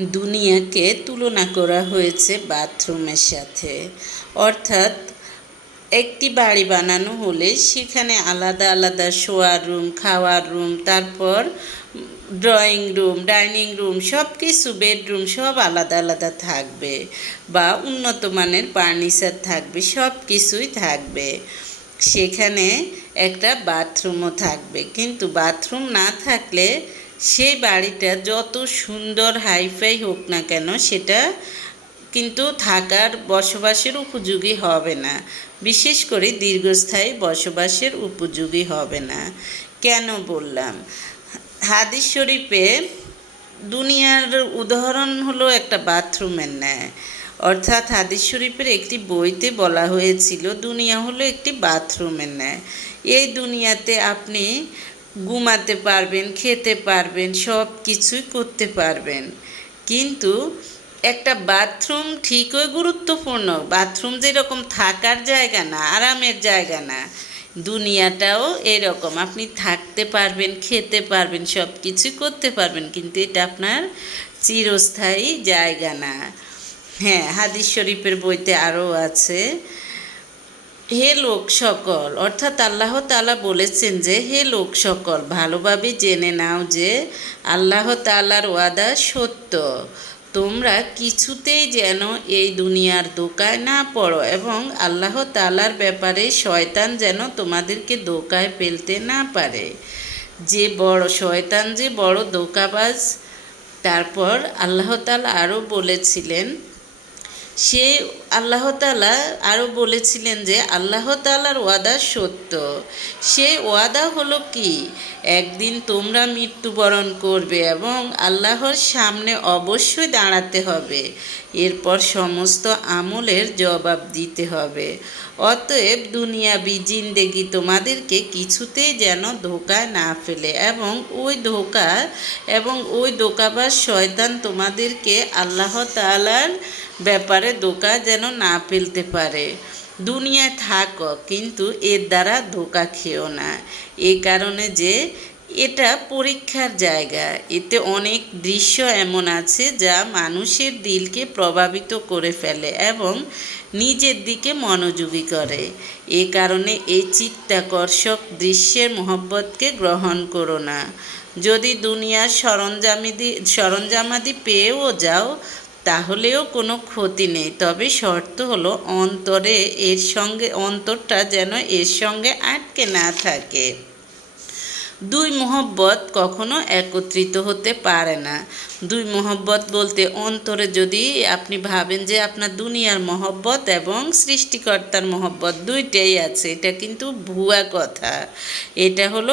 দুনিয়াকে তুলনা করা হয়েছে বাথরুমের সাথে। অর্থাৎ, একটি বাড়ি বানানো হলে সেখানে আলাদা আলাদা শোয়ার রুম, খাওয়ার রুম, তারপর ড্রয়িং রুম, ডাইনিং রুম সব কিছু বেডরুম, সব আলাদা আলাদা থাকবে বা উন্নত মানের ফার্নিচার থাকবে সব কিছুই থাকবে। সেখানে একটা বাথরুমও থাকবে। কিন্তু বাথরুম না থাকলে সেই বাড়িটা যত সুন্দর হাইফাই হোক না কেন সেটা কিন্তু থাকার বসবাসের উপযোগী হবে না। বিশেষ করে দীর্ঘস্থায়ী বসবাসের উপযোগী হবে না। কেন বললাম? হাদিস শরীফে দুনিয়ার উদাহরণ হলো একটা বাথরুমের ন্যায়। অর্থাৎ হাদিস শরীফের একটি বইতে বলা হয়েছিল, দুনিয়া হলো একটি বাথরুমের ন্যায়। এই দুনিয়াতে আপনি ঘুমাতে পারবেন, খেতে পারবেন, সব কিছুই করতে পারবেন। কিন্তু একটা বাথরুম ঠিকই গুরুত্বপূর্ণ। বাথরুম যেরকম থাকার জায়গা না, আরামের জায়গা না, দুনিয়াটাও এরকম। আপনি থাকতে পারবেন, খেতে পারবেন, সব কিছু করতে পারবেন, কিন্তু এটা আপনার চিরস্থায়ী জায়গা না। হ্যাঁ হাদিস শরীফের বইতে আরও আছে হে লোক সকল, অর্থাৎ আল্লাহ তালা বলেছেন যে, হে লোক সকল, ভালোভাবে জেনে নাও যে আল্লাহ তালার ওয়াদা সত্য। তোমরা কিছুতেই যেন এই দুনিয়ার দোকায় না পড়ো এবং আল্লাহ তালার ব্যাপারে শয়তান যেন তোমাদেরকে দোকায় ফেলতে না পারে। যে বড়, শয়তান যে বড় দোকাবাজ তারপর আল্লাহ তালা আরও বলেছিলেন, সে আল্লাহ তালা আরও বলেছিলেন যে আল্লাহ তালার ওয়াদা সত্য। সে ওয়াদা হলো কি? একদিন তোমরা মৃত্যুবরণ করবে এবং আল্লাহর সামনে অবশ্যই দাঁড়াতে হবে। এরপর সমস্ত আমলের জবাব দিতে হবে। অতএব দুনিয়াবি জিন্দেগি তোমাদেরকে কিছুতেই যেন ধোকায় না ফেলে এবং ওই ধোকা এবং ওই ধোকাবাজ শয়তান তোমাদেরকে আল্লাহ তালার ব্যাপারে ধোকা যেন না ফেলতে পারে। দুনিয়ায় থাকো, কিন্তু এর দ্বারা ধোকা খেও না। এ কারণে যে এটা পরীক্ষার জায়গা। এতে অনেক দৃশ্য এমন আছে যা মানুষের দিলকে প্রভাবিত করে ফেলে এবং নিজের দিকে মনোযোগী করে। এ কারণে এই চিত্তাকর্ষক দৃশ্যের মহব্বতকে গ্রহণ করো না। যদি দুনিয়ার সরঞ্জামিদি, সরঞ্জামাদি পেয়েও যাও তাহলেও কোনো ক্ষতি নেই। তবে শর্ত হলো অন্তরে এর সঙ্গে অন্তরটা যেন এর সঙ্গে আটকে না থাকে। দুই মোহব্বত কখনো একত্রিত হতে পারে না। দুই মোহব্বত বলতে অন্তরে যদি আপনি ভাবেন যে আপনার দুনিয়ার মহব্বত এবং সৃষ্টিকর্তার মহব্বত দুইটাই আছে, এটা কিন্তু ভুয়া কথা। এটা হলো